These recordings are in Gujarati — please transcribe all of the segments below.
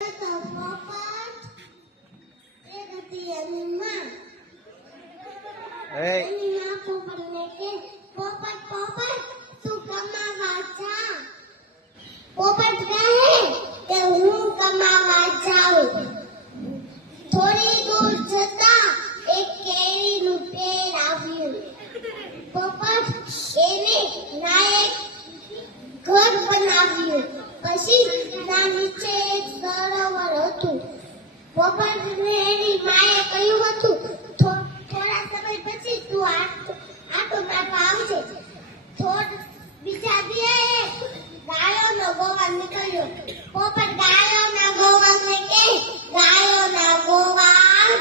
પોપટ કહે કે હું કમાવા જાઉં. થોડી દૂર જતા એક કેરીનું પેડ આવ્યું. પોપટ એને નાયક ઘર બનાવ્યું. પછી ના નીચે એક સરોવર હતું. પોપટને એની માએ કહ્યું હતું, થોડા સમય પછી તું આટો મારવા આવજે. બીજા દિવસે ગાયોનો ગોવાળ નીકળ્યો. પોપટ ગાયોના ગોવાળને કહે, ગાયોના ગોવાળ,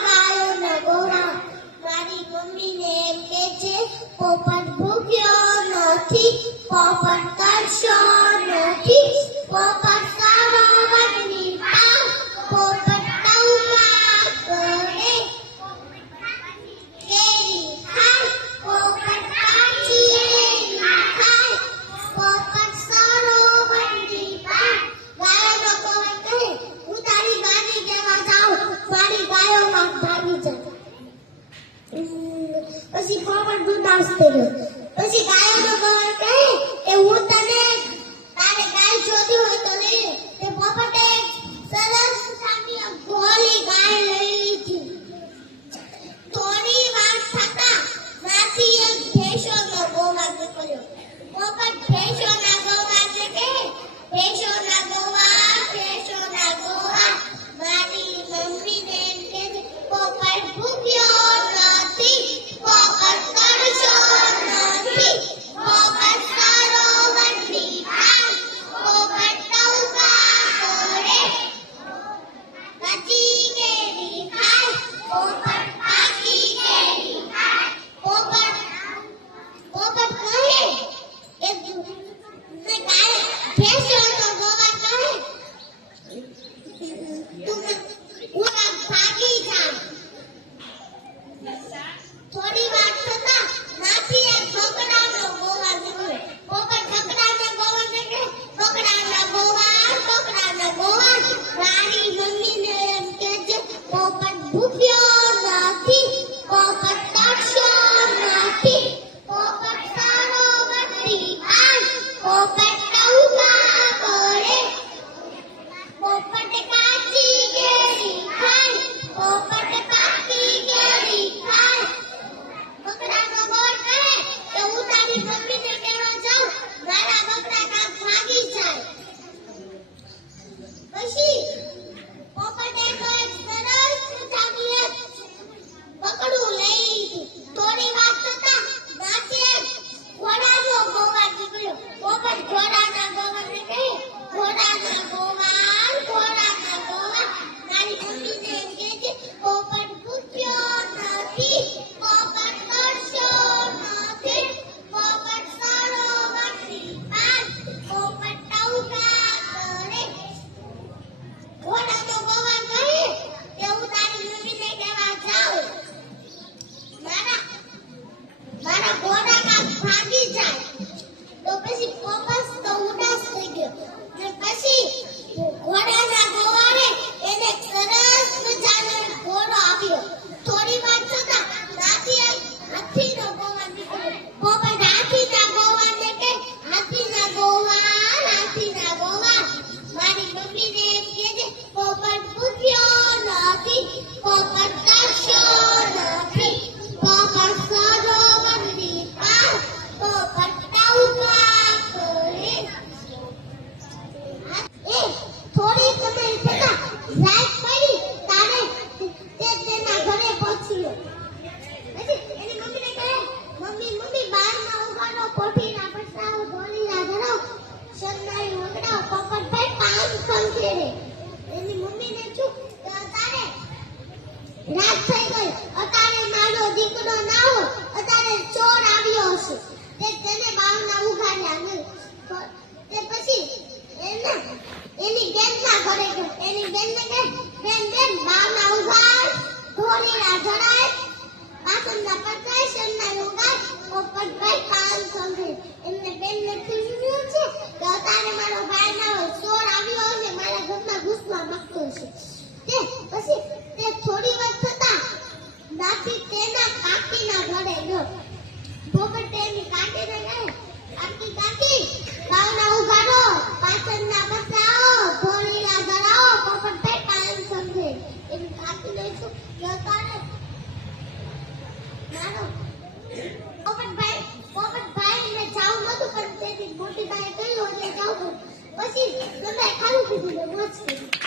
મારી મમ્મીને એમ કે છે પોપટ ભૂખ્યો નથી, પોપટ તરસ્યો નથી, પોપટ સરોવરની પાર, પોપટ ટહુકા કરે, કેરી ખાય, પોપટ કાચી કેરી ખાય, પોપટ સરોવરની પાર. ગાયોનો ગોવાળ કહે, હું તારી ગાડી દેવા જાઉં, મારી ગાયોમાં ભાગી જાય. પછી પોપટ ઉદાસ થયો. પછી ગાયોનો ગોવાળ કહે કે હું તને તારે ગાય જોતી હોય તો લઈ લે. તે પોપટે સરસ મજાની ભોળી ગાય લઈ લીધી. થોડી વાર થતા ત્યાંથી એક ભેંસોનો ગોવાળ નીકળ્યો. પોપટ ભેંસોના ગોવાળને કહે, ભેંસોના ગોવાળ, મારી મમ્મીને એમ કે પોપટ ભૂખ્યો નથી, પોપટ તરસ્યો નથી, પોપટ સરોવરની પાર, પોપટ ટહુકા કરે, કાચી કેરી ખાય, પોપટ પાકી કેરી ખાય. પોપટ કહે કે ભેંસોનો ગોવાળ કહે, તું ભાગી જા. થોડી વાર થતા ત્યાંથી એક ઢોકળાનો ગોવાળ નીકળ્યો. પોપટ ઢોકળાના ગોવાળને કહે, ઢોકળાના ગોવાળ, મારી મમ્મીને એમ કે છે પોપટ ભૂખ્યો નથી, પોપટ તરસ્યો નથી, પોપટ સરોવરની પાર, પોપટ ટહુકા કરે, પોપટ કાચી કેરી ખાય, પોપટ પાકી કેરી ખાય. બકરાનો ગોવાળ કહે કે હું તારી મમ્મીને કહેવા જાઉં, મારા બકરા કાંક ભાગી જાય. પછી પોપટે તો એક સરસ મજાની પકડું લઈ લીધું. થોડી વાર થતા ત્યાંથી એક ઘોડાનો ગોવાળ નીકળ્યો. પોપટ ઘોડાના ગોવાળને કહે, ઘોડાના ગોવાળ, મારી મમ્મીને એમ કે છે પોપટ ભૂખ્યો નથી, પોપટ તરસ્યો નથી, પોપટ સરોવરની પાર, પોપટ ટહુકા કરે. ઘોડાનો ગોવાળ કહે કે હું તારી મમ્મીને કહેવા જાઉં, મારા ઘોડા કાંક ભાગી જાય. તો પછી પોપટ તો ઉદાસ થઈ ગયો. ને પછી ઘોડાના ગોવાળે એને એક સરસ મજાનો ઘોડો આપ્યો. થોડી વાર થતા ત્યાંથી એક હાથીનો ગોવાળ નીકળ્યો. પોપટ હાથીના ગોવાળને કહે, હાથીના ગોવાળ, મારી મમ્મીને એમ કે છે પોપટ ભૂખ્યો નથી, પોપટ તરસ્યો નથી, પોપટ સરોવરની પાર, પોપટ ટહુકા કરે. થોડી સમય થતા રાત પડી તારે તે તેના ઘરે પહોંચ્યો. પછી એની મમ્મીને કહે, મમ્મી બહારમાં ઉગાડો, પોઠીના પટ્ટાઓ ઢોલીના ધરાવ, શરણાઈ વગડાવ, પોપટભાઈ પાન ખંખેરે. એની મમ્મીને શું કે અત્યારે રાત થઈ ગઈ, અત્યારે મારો દીકરો ના હોય, અત્યારે ચોર આવ્યો હશે, તે તેને બહારના ઉગાડ્યા. તે પછી એની બેનના ઘરે ગયો. એની બેનને કહે, બેન બહારના ઉગાડ, ઢોલીના ધરાય, પાસણના પટ્ટાય, શરણાઈ ઉગાડ, પોપટભાઈ પાન ખંખેરે. એમને બેનને થયું છે કે અત્યારે મારો ભાઈ ના હોય, ચોર આવ્યો હશે, મારા ઘરમાં ઘૂસવા માંગતો હશે. કીધું કે તારે મારો પોપટભાઈ ને જાવું નતું પણ તેથી મોટી બાએ કહ્યું એટલે જાવું પડ્યું. પછી તમે ખાલી કીધું ને મોજ કરી.